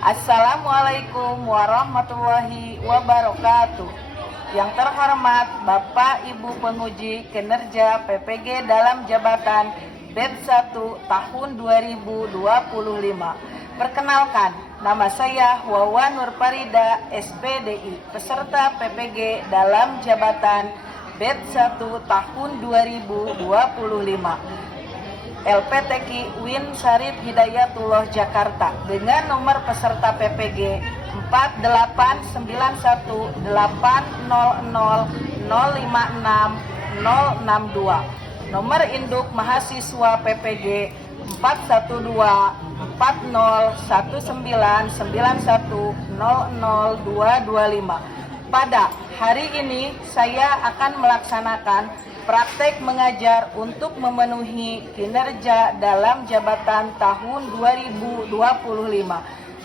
Assalamualaikum warahmatullahi wabarakatuh. Yang terhormat Bapak Ibu penguji kinerja PPG dalam jabatan BED 1 tahun 2025. Perkenalkan, nama saya Wawan Nurparida, SPDI, peserta PPG dalam jabatan BED 1 tahun 2025. LPTQ Win Syarif Hidayatullah Jakarta dengan nomor peserta PPG 4891800056056. Nomor induk mahasiswa PPG 412401991000225. Pada hari ini saya akan melaksanakan praktek mengajar untuk memenuhi kinerja dalam jabatan tahun 2025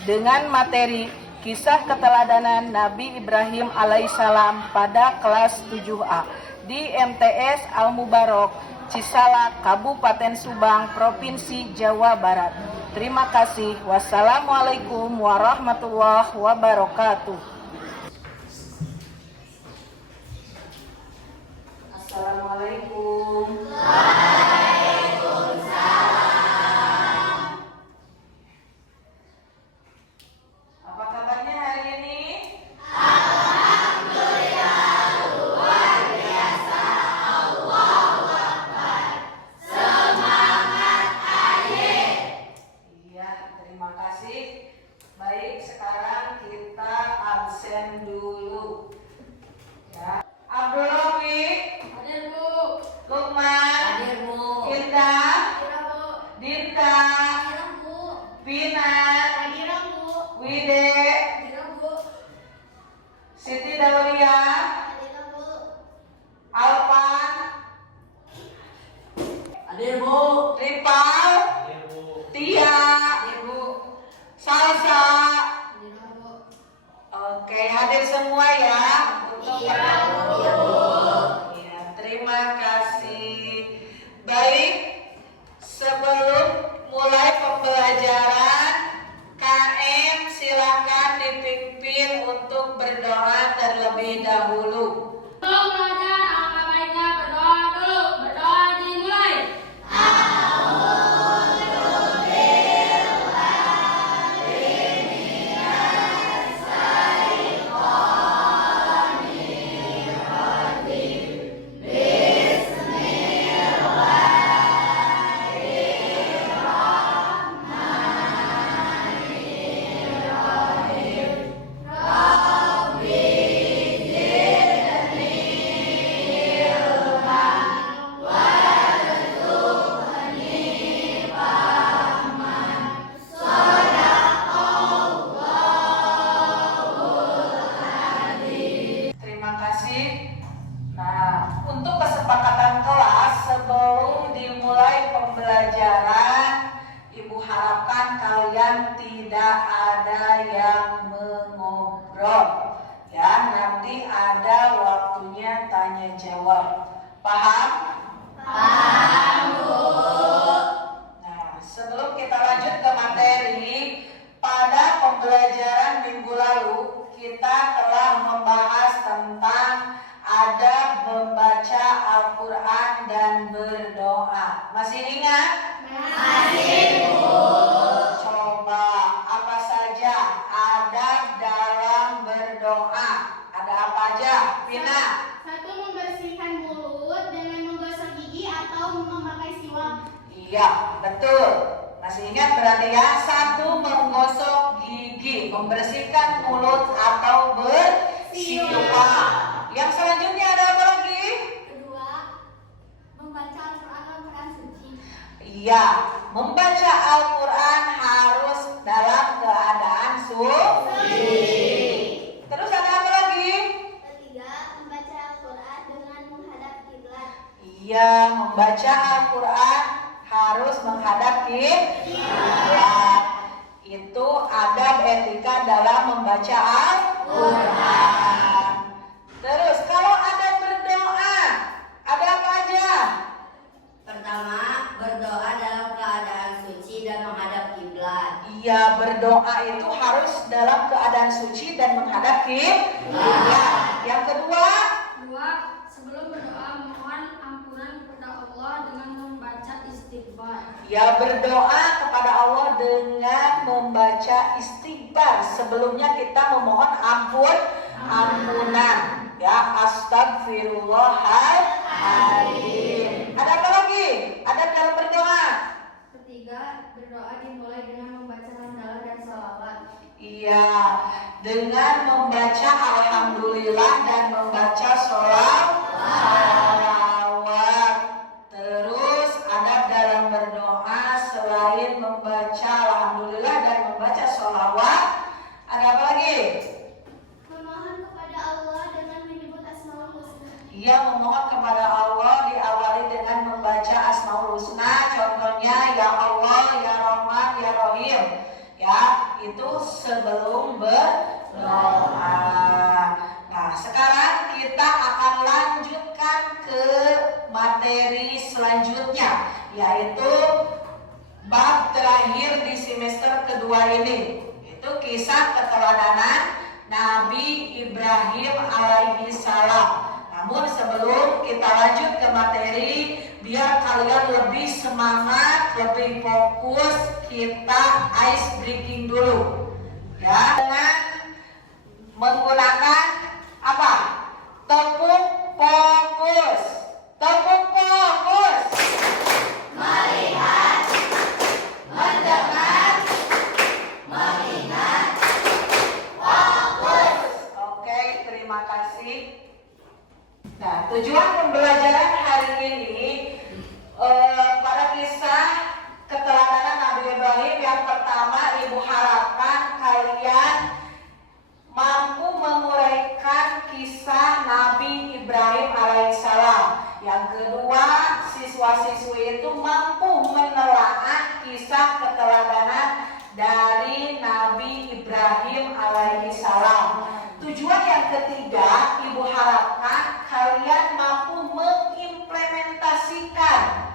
dengan materi kisah keteladanan Nabi Ibrahim alaihissalam pada kelas 7A di MTS Al-Mubarok, Cisalak, Kabupaten Subang, Provinsi Jawa Barat. Terima kasih. Wassalamualaikum warahmatullahi wabarakatuh. Assalamualaikum. Waalaikumsalam. Apa kabarnya hari ini? Alhamdulillah, luar biasa. Allahu Akbar. Semangat adik. Iya, terima kasih. Baik, sekarang kita absen dulu. Ya. Abdul Rafiq. Hadir, Bu. Lukman. Hadir, Bu. Indah. Hadir, Bu. Dinta. Hadir, Bu. Vina. Hadir, Bu. Wide. Hadir, Bu. Siti Daulia. Hadir, Bu. Alpan. Hadir, Bu. Ripal. Hadir, Bu. Tia. Hadir, Bu. Salsa. Hadir, Bu. Oke, hadir semua ya. Iya, Bu. Ya, terima kasih. Baik, sebelum mulai pembelajaran, KM silakan dipimpin untuk berdoa terlebih dahulu. Sebelum belajar, alangkah baiknya berdoa dulu. Berdoa dimulai. Terima kasih. Nah, untuk kesepakatan kelas sebelum dimulai pembelajaran, Ibu harapkan kalian tidak ada yang mengobrol. Ya, nanti ada waktunya tanya jawab. Paham? Paham, Bu. Nah, sebelum kita lanjut ke materi, pada pembelajaran minggu lalu kita telah membahas tentang adab membaca Al-Quran dan berdoa. Masih ingat? Masih, Bu. Coba apa saja adab dalam berdoa? Ada apa aja, Vina? 1. Membersihkan mulut dengan menggosok gigi atau memakai siwak. Iya, betul. Masih ingat berarti ya? 1. Menggosok gigi, membersihkan mulut atau bersiwak. Yang selanjutnya ada apa lagi? 2. Membaca Al-Quran suci. Iya, membaca Al-Quran harus dalam keadaan suci. Terus ada apa lagi? 3. Membaca Al-Quran dengan menghadap kiblat. Iya, membaca Al-Quran harus menghadap kiblat. Itu adab etika dalam membaca Al-Quran. Terus kalau ada berdoa, ada apa aja? Pertama, berdoa dalam keadaan suci dan menghadap kiblat. Iya, berdoa itu harus dalam keadaan suci dan menghadap kiblat. Yang kedua, sebelum berdoa mohon ampunan kepada Allah dengan membaca istighfar. ya berdoa kepada Allah dengan membaca istighfar. Sebelumnya kita memohon ampunan. Ya, astagfirullahaladzim. Ada apa lagi? Ada dalam berdoa. Ketiga, berdoa dimulai dengan membaca hamdalah dan salawat. Iya, dengan membaca alhamdulillah dan membaca sholawat. Terus adab dalam berdoa selain membaca alhamdulillah dan membaca sholawat, ada apa lagi? Memohon kepada Allah dengan menyebut Asmaul Husna. Ia memohon kepada Allah diawali dengan membaca Asmaul Husna. Contohnya ya Allah, ya Rahman, ya Rahim. Ya, itu sebelum berdoa. Nah, sekarang kita akan lanjutkan ke materi selanjutnya, yaitu bab terakhir di semester kedua ini. Itu kisah keteladanan Nabi Ibrahim alaihi salam. Namun sebelum kita lanjut ke materi, biar kalian lebih semangat, lebih fokus, kita ice breaking dulu. Ya, dengan menggunakan apa? Tepuk fokus. Tepuk fokus. Melihat, mendengar, mengingat, fokus. Oke, terima kasih. Nah, tujuan pembelajaran hari ini pada kisah keteladanan Nabi Ibrahim, yang pertama Ibu harapkan kalian mampu menguraikan kisah Nabi Ibrahim alaihissalam. Yang kedua, siswa-siswi itu mampu menelaah kisah keteladanan dari Nabi Ibrahim alaihissalam. Tujuan yang ketiga, Ibu harapkan kalian mampu mengimplementasikan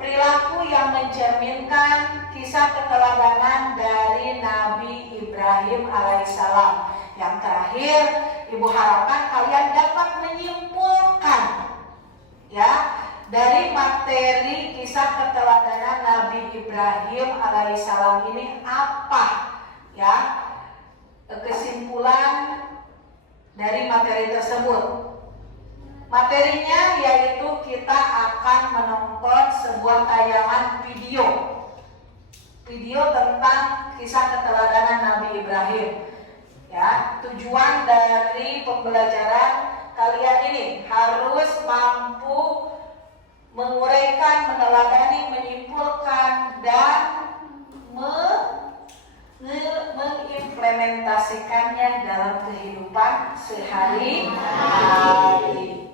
perilaku yang mencerminkan kisah keteladanan dari Nabi Ibrahim alaihissalam. Yang terakhir, Ibu harapkan kalian dapat menyimpulkan ya dari materi kisah keteladanan Nabi Ibrahim alaihissalam ini apa ya kesimpulan dari materi tersebut. Materinya yaitu kita akan menonton sebuah tayangan video tentang kisah keteladanan Nabi Ibrahim. Ya, tujuan dari pembelajaran kalian ini harus mampu menguraikan, meneladani, menyimpulkan dan mengimplementasikannya dalam kehidupan sehari-hari.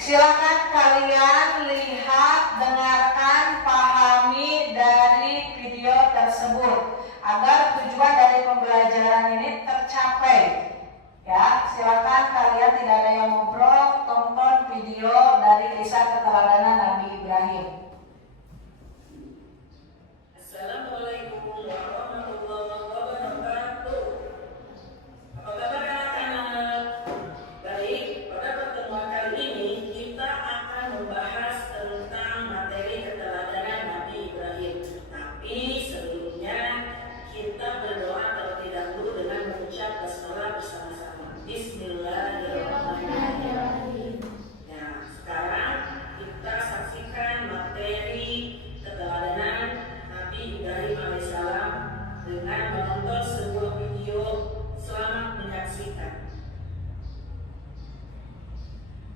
Silakan kalian lihat, dengarkan, pahami dari video tersebut agar tujuan dari pembelajaran ini tercapai. Ya, silakan kalian, tidak ada yang ngobrol, tonton video dari kisah keteladanan Nabi Ibrahim. Assalamualaikum warahmatullahi wabarakatuh. Apa kabar anak-anak? Baik, pada pertemuan kali ini kita akan membahas tentang materi keteladanan Nabi Ibrahim. Tapi sebelumnya kita berdoa terlebih dahulu dengan mengucap basmalah bersama-sama. Bismillahirrahmanirrahim. Nah, sekarang kita saksikan materi keteladanan Nabi Ibrahim alaihissalam dengan menonton sebuah video. Selamat menyaksikan.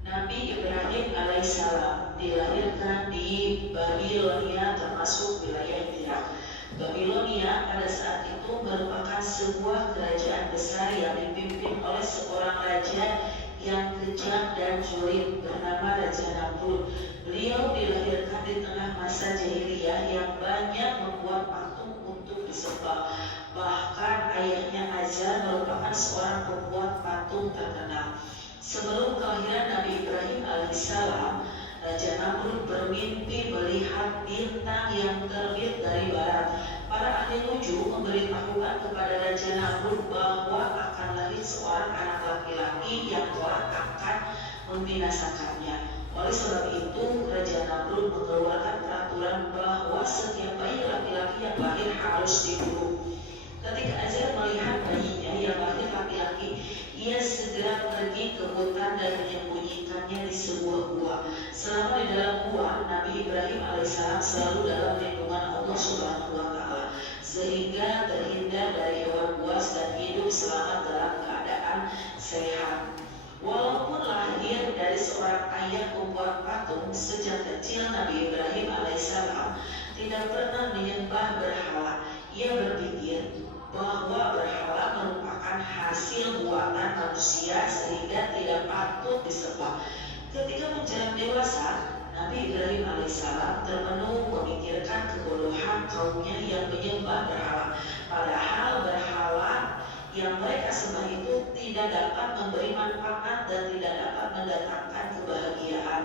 Nabi Ibrahim alaihissalam dilahirkan di Babilonia, termasuk wilayah Irak. Babilonia pada saat itu merupakan sebuah kerajaan besar yang dipimpin oleh seorang raja yang kejam dan julid bernama Raja Namrud. Beliau dilahirkan di tengah masa jahiliyah yang banyak membuat patung untuk disembah. Bahkan ayahnya Azar merupakan seorang pembuat patung terkenal. Sebelum kelahiran Nabi Ibrahim alaihissalam, Raja Namrud bermimpi melihat bintang yang terbit dari barat. para ahli nuju memberitahukan kepada Raja Namrud bahwa akan lahir seorang anak laki-laki yang kelak akan membinasakannya. Oleh sebab itu, Raja Namrud mengeluarkan peraturan bahwa setiap bayi laki-laki yang lahir harus dibunuh. Ketika Azer melihat bayinya yang lahir laki-laki, ia segera pergi ke hutan dan menyembunyikannya di sebuah gua. Selama di dalam gua, Nabi Ibrahim alaihissalam selalu dalam lindungan Allah Subhanahu wa Ta'ala, sehingga terhindar dari hewan buas dan hidup selamat dalam keadaan sehat. Walaupun lahir dari seorang ayah pembuat patung, sejak kecil Nabi Ibrahim alaihissalam tidak pernah menyembah berhala. Ia berpikir bahwa berhala merupakan hasil buatan manusia sehingga tidak patut disembah. Ketika menjelang dewasa, Nabi Ibrahim alaihissalam termenung memikirkan kebodohan kaumnya yang menyembah berhala. Padahal berhala yang mereka sembah itu tidak dapat memberi manfaat dan tidak dapat mendatangkan kebahagiaan.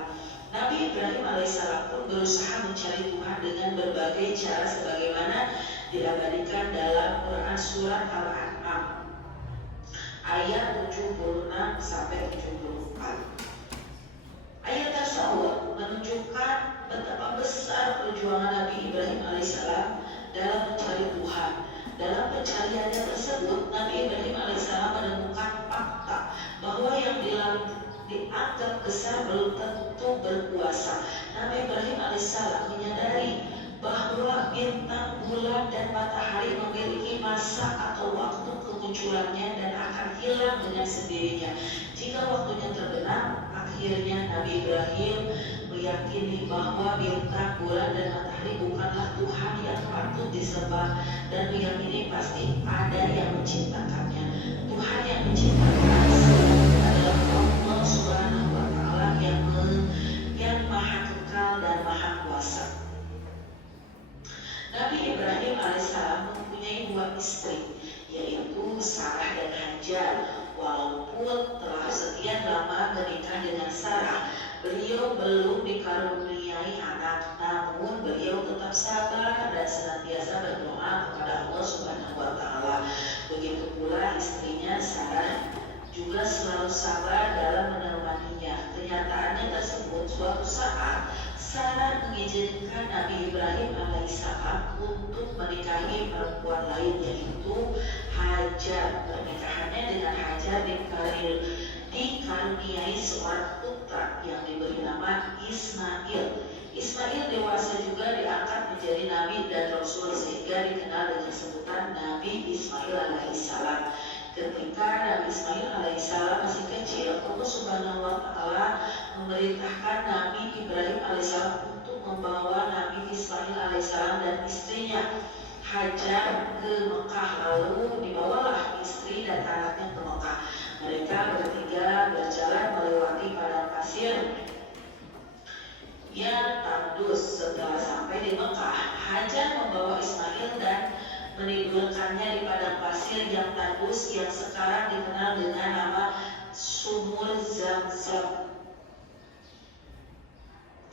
Nabi Ibrahim alaihissalam pun berusaha mencari Tuhan dengan berbagai cara sebagaimana diabadikan dalam Quran surat Al-An'am ayat 76 sampai 74. Ayat tersebut menunjukkan betapa besar perjuangan Nabi Ibrahim alaihissalam dalam mencari Tuhan. Dalam pencariannya tersebut, Nabi Ibrahim alaihissalam menemukan fakta bahwa yang dianggap besar belum tentu berkuasa. Nabi Ibrahim alaihissalam menyadari bahwa bintang, bulan, dan matahari memiliki masa atau waktu kemunculannya dan akan hilang dengan sendirinya. Jika waktunya terbenam, akhirnya Nabi Ibrahim meyakini bahwa bintang, bulan, dan matahari bukanlah Tuhan yang patut disembah dan meyakini pasti ada yang menciptakannya. Tuhan yang menciptakan adalah Allah Subhanahu wa Ta'ala yang maha kekal dan maha kuasa. Nabi Ibrahim alaihissalam mempunyai dua istri, yaitu Sarah dan Hajar. Walaupun telah sekian lama menikah dengan Sarah, beliau belum dikaruniai anak, namun beliau tetap sabar dan senantiasa berdoa kepada Allah Subhanahu wa Ta'ala. Begitu pula istrinya Sarah juga selalu sabar dalam menemaninya. Kenyataannya tersebut, suatu saat Sarah mengizinkan Nabi Ibrahim alaihissalam untuk menikahi perempuan lain, yaitu Hajar. Pernikahannya dengan Hajar dikaruniai seorang putra yang diberi nama Ismail. Ismail dewasa juga diangkat menjadi nabi dan rasul sehingga dikenal dengan sebutan Nabi Ismail alaihissalam. Ketika Nabi Ismail alaihissalam masih kecil, Allah Subhanahu wa Ta'ala memerintahkan Nabi Ibrahim alaihissalam untuk membawa Nabi Ismail alaihissalam dan istrinya Hajar ke Mekah. Lalu dibawalah istri dan anaknya ke Mekah. Mereka bertiga berjalan melewati padang pasir yang tandus. Setelah sampai di Mekah, Hajar membawa Ismail dan menidurkannya di padang pasir yang tandus yang sekarang dikenal dengan nama Sumur Zamzam.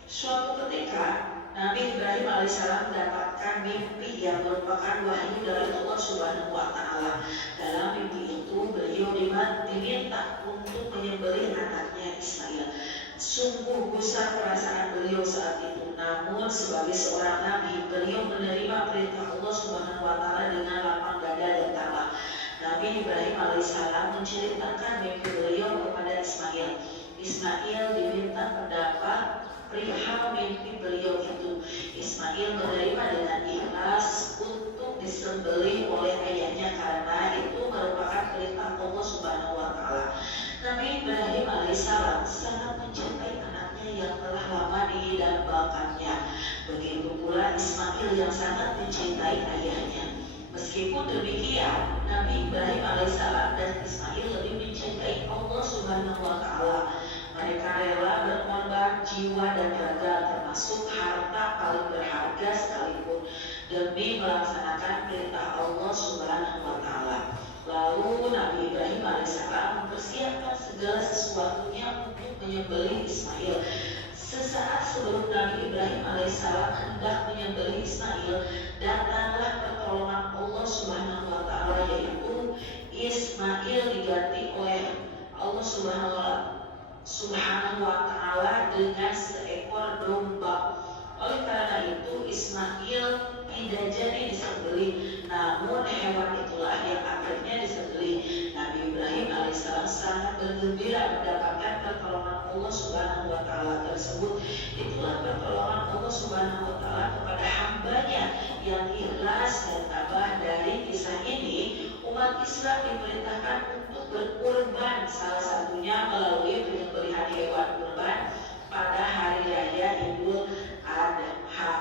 Suatu ketika Nabi Ibrahim alaihissalam mendapatkan mimpi yang merupakan wahyu dari Allah Subhanahu wa Ta'ala. Dalam mimpi itu beliau diminta untuk menyembelih anaknya Ismail. Sungguh besar perasaan beliau saat itu. Namun sebagai seorang nabi, beliau menerima perintah Allah Subhanahu wa Ta'ala dengan lapang dada dan tabah. Nabi Ibrahim alaihissalam menceritakan mimpi beliau kepada Ismail. Ismail diminta pendapat perihal mimpi beliau itu. Ismail menerima dengan ikhlas untuk disembelih oleh ayahnya karena itu merupakan perintah Allah Subhanahu wa Ta'ala. Nabi Ibrahim alaihissalam sangat mencintai anaknya yang telah lama didambakannya. Begitu pula Ismail yang sangat mencintai ayahnya. Meskipun demikian, Nabi Ibrahim alaihissalam dan Ismail lebih mencintai Allah Subhanahu wa Ta'ala. Mereka rela berkorban jiwa dan raga, termasuk harta paling berharga sekalipun, demi melaksanakan perintah Allah Subhanahu wa Ta'ala. Lalu Nabi Ibrahim alaihissalam mempersiapkan segala sesuatunya untuk menyembelih Ismail. Sesaat sebelum Nabi Ibrahim alaihissalam hendak menyembelih Ismail, datanglah pertolongan Ta'ala, yaitu Ismail diganti oleh Allah Subhanahu wa Ta'ala dengan seekor domba. Oleh karena itu Ismail tidak jadi disembelih, namun hewan itulah yang akhirnya disembelih. Nabi Ibrahim alaihissalam sangat bergembira mendapatkan pertolongan Allah Subhanahu wa Ta'ala tersebut. Itulah pertolongan Allah Subhanahu wa Ta'ala kepada hambanya yang ikhlas dan tabah. Dari kisah ini umat Islam diperintahkan untuk berkurban, salah satunya melalui penyembelihan hewan kurban pada hari raya Idul Adha.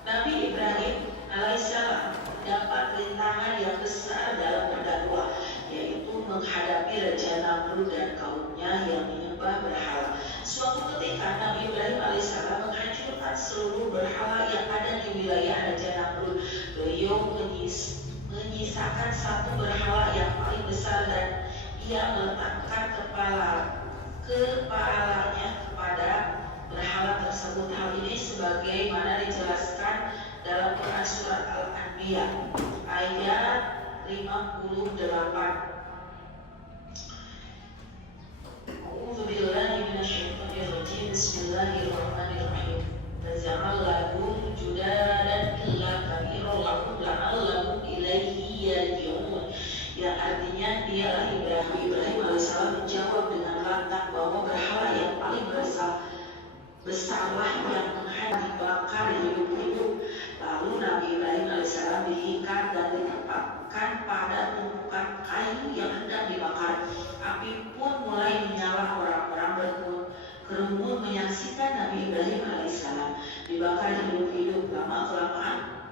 Nabi Ibrahim alaihissalam dapat rintangan yang besar dalam berdakwah, yaitu menghadapi Raja Namrud dan kaumnya yang menyembah berhala. Suatu ketika Nabi Ibrahim alaihissalam menghancurkan seluruh berhala yang ada di wilayah Raja Namrud. Beliau menyisakan satu berhala yang paling besar dan ia meletakkan kepalanya kepada berhala tersebut. Hal ini sebagaimana dijelaskan dalam Quran surat Al-Anbiya ayat 58. A'udzu billahi minasyaitonir rajim. Bismillahirrahmanirrahim. Tazallahu judadan illa kabirul lahum la'allahum ilaihi yarji'un. Yang artinya dialah Ibrahim alaihissalam menjawab dengan lantang bahwa berhala yang paling besarlah yang dibakar hidup-hidup. Lalu Nabi Ibrahim alaihissalam diikat dan ditempatkan pada tumpukan kayu yang hendak dibakar. Api pun mulai menyala. Orang-orang berkerumun menyaksikan Nabi Ibrahim alaihissalam dibakar hidup-hidup. Lama-kelamaan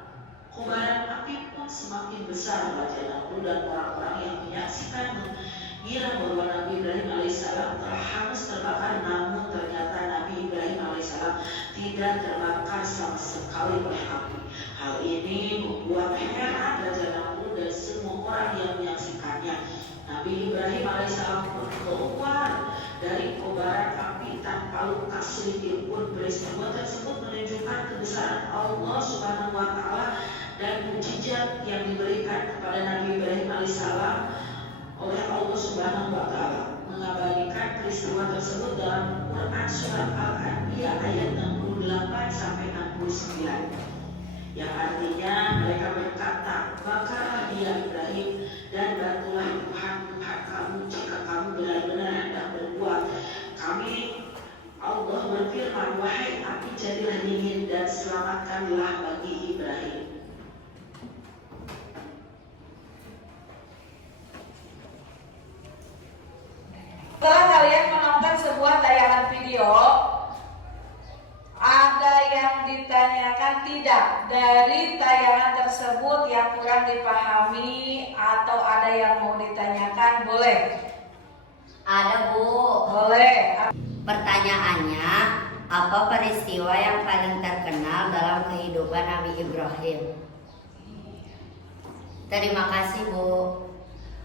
kobaran api pun semakin besar. Raja Namrud dan orang-orang yang menyaksikan mengira bahwa Nabi Ibrahim alaihissalam telah hangus terbakar, namun ternyata Nabi Ibrahim alaihissalam tidak terbakar sama sekali oleh api. Hal ini membuat heran Raja Namrud dan semua orang yang menyaksikannya. Nabi Ibrahim alaihissalam pun keluar dari kobaran api tanpa luka sedikit pun. Peristiwa tersebut menunjukkan kebesaran Allah Subhanahu wa Ta'ala dan mukjizat yang diberikan kepada Nabi Ibrahim alaihissalam oleh Allah Subhanahu wa Ta'ala. Mengabadikan peristiwa tersebut dalam Quran surat Al-Anbiya ayat 68 sampai 69. Yang artinya mereka berkata, bakarlah dia Ibrahim dan bantulah Tuhan kamu jika kamu benar-benar hendak berbuat. Allah berfirman, wahai api jadilah dingin dan selamatkanlah bagi Ibrahim. Setelah kalian menonton sebuah tayangan video, ada yang ditanyakan tidak dari tayangan tersebut yang kurang dipahami atau ada yang mau ditanyakan? Boleh? Ada, Bu. Boleh. Pertanyaannya, apa peristiwa yang paling terkenal dalam kehidupan Nabi Ibrahim? Terima kasih, Bu.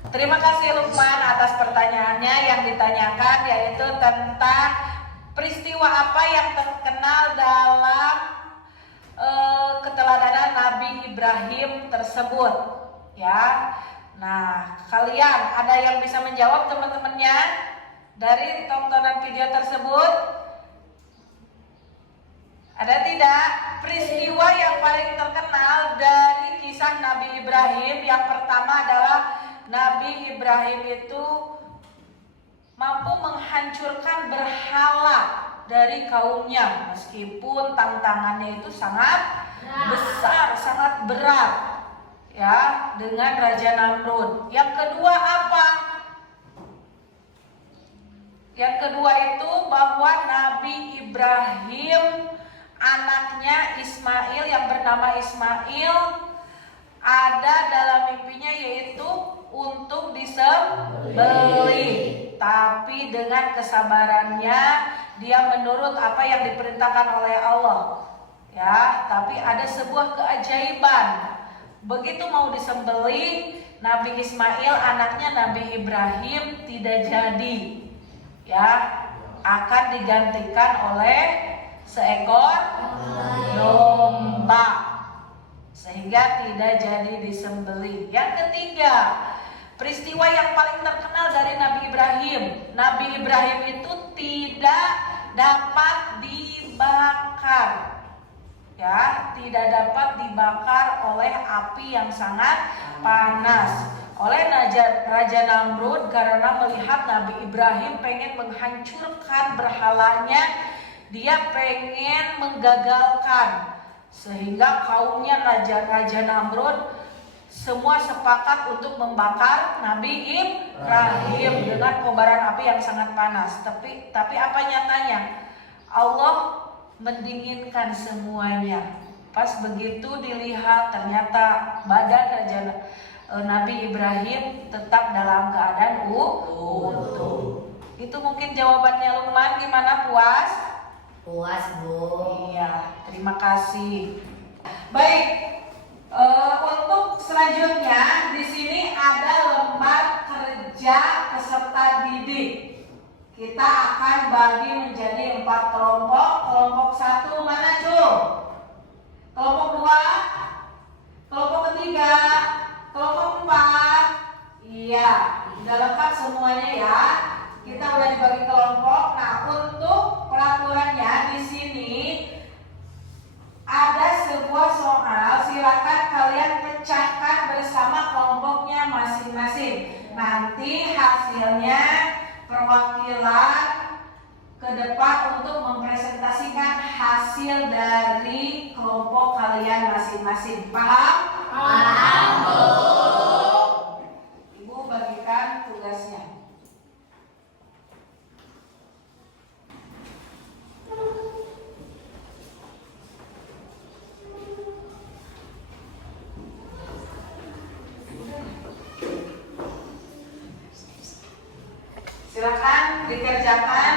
Terima kasih Lukman atas pertanyaannya. Yang ditanyakan yaitu tentang peristiwa apa yang terkenal dalam keteladanan Nabi Ibrahim tersebut, ya. Nah, kalian ada yang bisa menjawab teman-temannya dari tontonan video tersebut? Ada tidak? Peristiwa yang paling terkenal dari kisah Nabi Ibrahim yang pertama adalah Nabi Ibrahim itu mampu menghancurkan berhala dari kaumnya, meskipun tantangannya itu sangat besar, sangat berat, ya, dengan Raja Namrud. Yang kedua apa? Yang kedua itu bahwa Nabi Ibrahim, anaknya Ismail yang bernama Ismail, ada dalam mimpinya yaitu untuk disembelih, tapi dengan kesabarannya dia menurut apa yang diperintahkan oleh Allah, ya. Tapi ada sebuah keajaiban, begitu mau disembelih Nabi Ismail anaknya Nabi Ibrahim tidak jadi, ya, akan digantikan oleh seekor domba. sehingga tidak jadi disembelih. Yang ketiga, peristiwa yang paling terkenal dari Nabi Ibrahim. Nabi Ibrahim itu tidak dapat dibakar. Ya, tidak dapat dibakar oleh api yang sangat panas oleh Raja Namrud karena melihat Nabi Ibrahim pengen menghancurkan berhalanya, dia pengen menggagalkan, sehingga kaumnya Raja Namrud semua sepakat untuk membakar Nabi Ibrahim dengan kobaran api yang sangat panas. Tapi apa nyatanya? Allah mendinginkan semuanya. Pas begitu dilihat, ternyata badan Nabi Ibrahim tetap dalam keadaan utuh. Itu mungkin jawabannya Lukman. Gimana, puas? Puas, Bu. Iya, terima kasih. Baik, untuk selanjutnya di sini ada lembar kerja peserta didik. Kita akan bagi menjadi 4 kelompok. Kelompok 1 mana, Cu? Kelompok 2? Kelompok ketiga? Kelompok 4? Iya, udah lengkap semuanya ya. Kita udah dibagi kelompok. Nah, untuk peraturannya di sini ada sebuah soal. Silakan kalian pecahkan bersama kelompoknya masing-masing. Nanti hasilnya perwakilan ke depan untuk mempresentasikan hasil dari kelompok kalian masing-masing. Paham? Paham, Bu. Ibu bagikan tugasnya. Silakan dikerjakan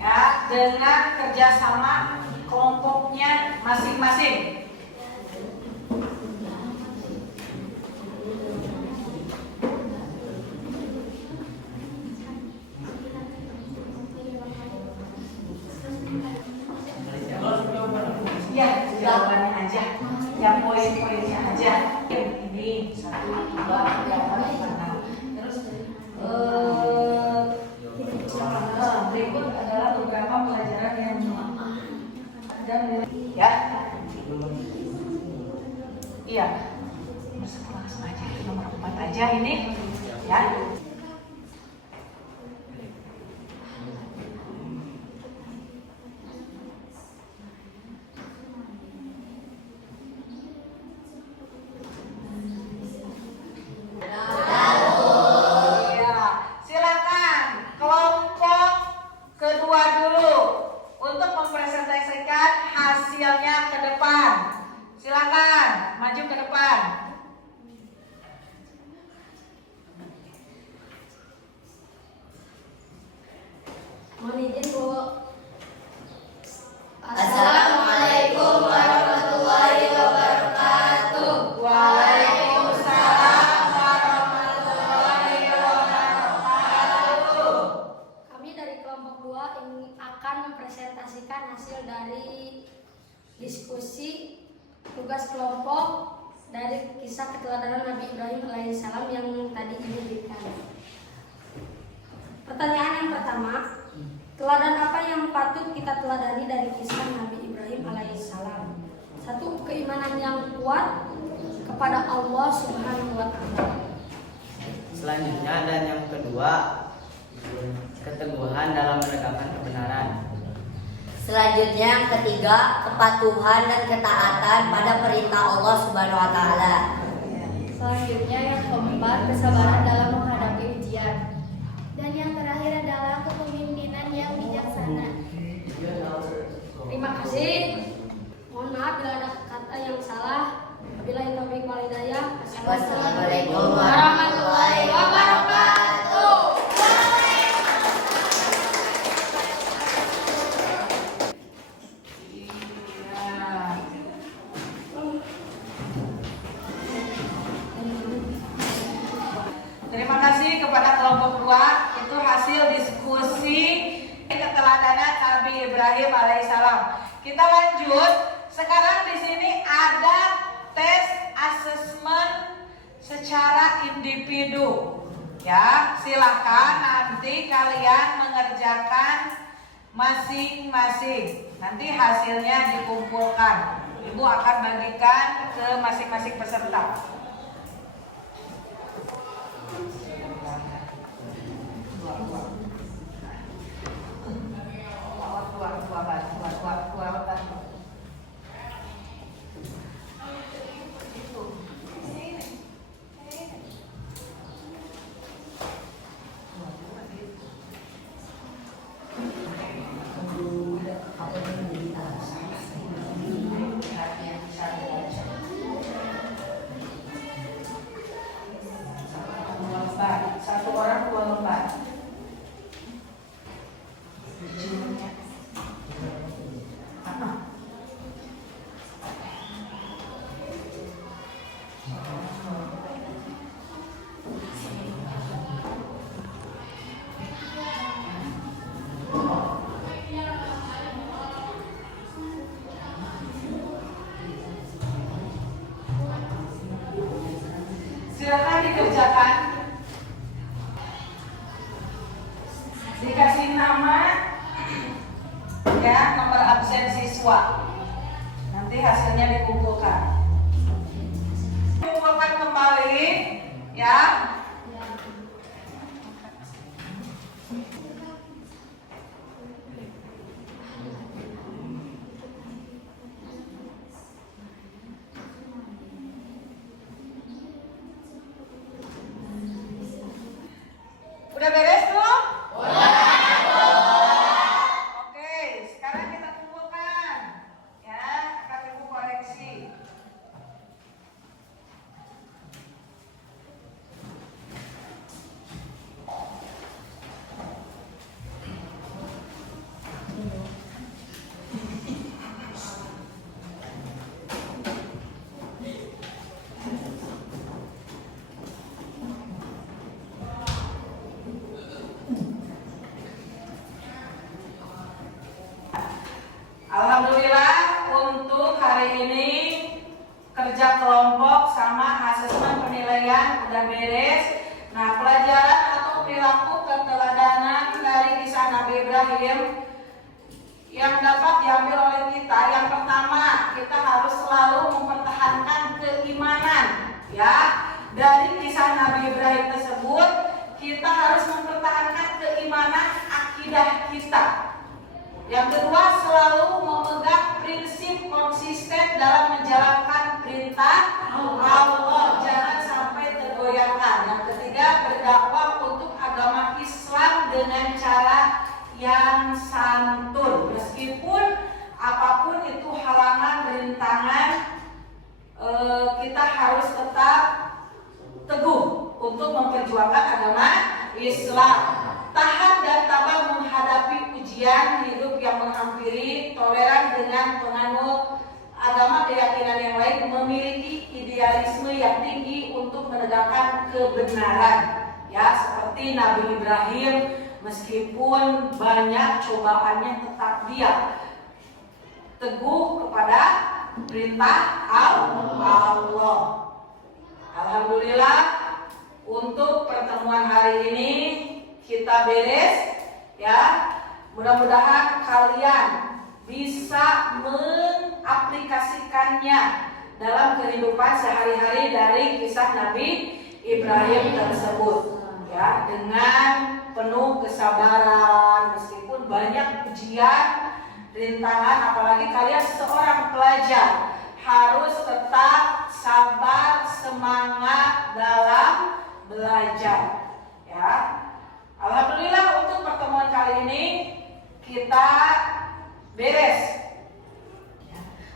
ya dengan kerjasama kelompoknya masing-masing. Ya, jawabannya aja, yang poin-poinnya aja. Ini 1, 2, 3, 4, 5. Terus berikut adalah beberapa pelajaran yang ada ya. Iya. Langsung aja nomor 4 aja ini ya. Hasilnya ke depan. Silakan maju ke depan. Mohon izin, Bu. Assalamualaikum warahmatullahi wabarakatuh. Waalaikumsalam warahmatullahi wabarakatuh. Kami dari kelompok 2 ini akan mempresentasikan hasil dari diskusi tugas kelompok dari kisah keteladanan Nabi Ibrahim alaihissalam yang tadi Ibu berikan. Pertanyaan yang pertama, teladan apa yang patut kita teladani dari kisah Nabi Ibrahim alaihissalam? 1. Keimanan yang kuat kepada Allah Subhanahu wa Ta'ala. Selanjutnya dan yang kedua, keteguhan dalam menegakkan kebenaran. Selanjutnya yang ketiga, kepatuhan dan ketaatan pada perintah Allah Subhanahu wa Ta'ala. Selanjutnya yang keempat, kesabaran dalam menghadapi ujian. Dan yang terakhir adalah kepemimpinan yang bijaksana. Terima kasih. Mohon maaf bila ada kata yang salah. Wabillahi taufiq wal hidayah. Wassalamualaikum warahmatullahi wabarakatuh. Terima kasih kepada kelompok 2. Itu hasil diskusi keteladanan Nabi Ibrahim alaihissalam. Kita lanjut. Sekarang di sini ada tes asesmen secara individu. Ya, silakan nanti kalian mengerjakan masing-masing. Nanti hasilnya dikumpulkan. Ibu akan bagikan ke masing-masing peserta. Satu orang 2 lembar. Silakan dikerjakan. Dikasih nama, ya, nomor absen siswa. Nanti hasilnya dikumpulkan. Kumpulkan kembali, ya. Udah beres belum? Oke, sekarang kita kumpulkan. Ya, akan ibu koreksi. Alhamdulillah untuk hari ini kerja kelompok sama asesmen penilaian udah beres. Nah, pelajaran atau perilaku keteladanan dari kisah Nabi Ibrahim yang dapat diambil oleh kita, yang pertama, kita harus selalu mempertahankan keimanan, ya. Dari kisah Nabi Ibrahim tersebut, kita harus mempertahankan keimanan akidah kita. Yang kedua, selalu memegang prinsip konsisten dalam menjalankan perintah Allah, jangan sampai tergoyahkan. Yang ketiga, berdakwah untuk agama Islam dengan cara yang santun, meskipun apapun itu halangan, rintangan, kita harus tetap teguh untuk memperjuangkan agama Islam. Tahan dan tabah menghadapi ujian hidup yang menghampiri, toleran dengan penganut agama keyakinan yang lain, memiliki idealisme yang tinggi untuk menegakkan kebenaran. Ya, seperti Nabi Ibrahim, meskipun banyak cobaannya tetap dia teguh kepada perintah Allah. Alhamdulillah untuk pertemuan hari ini kita beres, ya. Mudah-mudahan kalian bisa mengaplikasikannya dalam kehidupan sehari-hari dari kisah Nabi Ibrahim tersebut, ya, dengan penuh kesabaran meskipun banyak ujian, rintangan. Apalagi kalian seorang pelajar harus tetap sabar, semangat dalam belajar, ya. Alhamdulillah untuk pertemuan kali ini kita beres.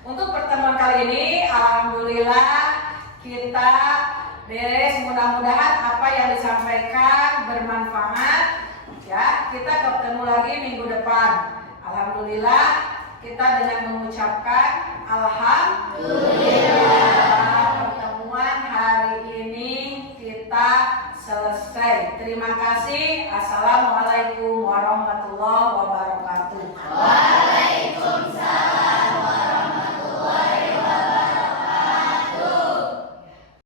Untuk pertemuan kali ini alhamdulillah kita beres. Mudah-mudahan apa yang disampaikan bermanfaat, ya. Kita ketemu lagi minggu depan. Alhamdulillah kita dengan mengucapkan alhamdulillah pertemuan hari ini kita selesai. Terima kasih. Assalamualaikum warahmatullahi wabarakatuh.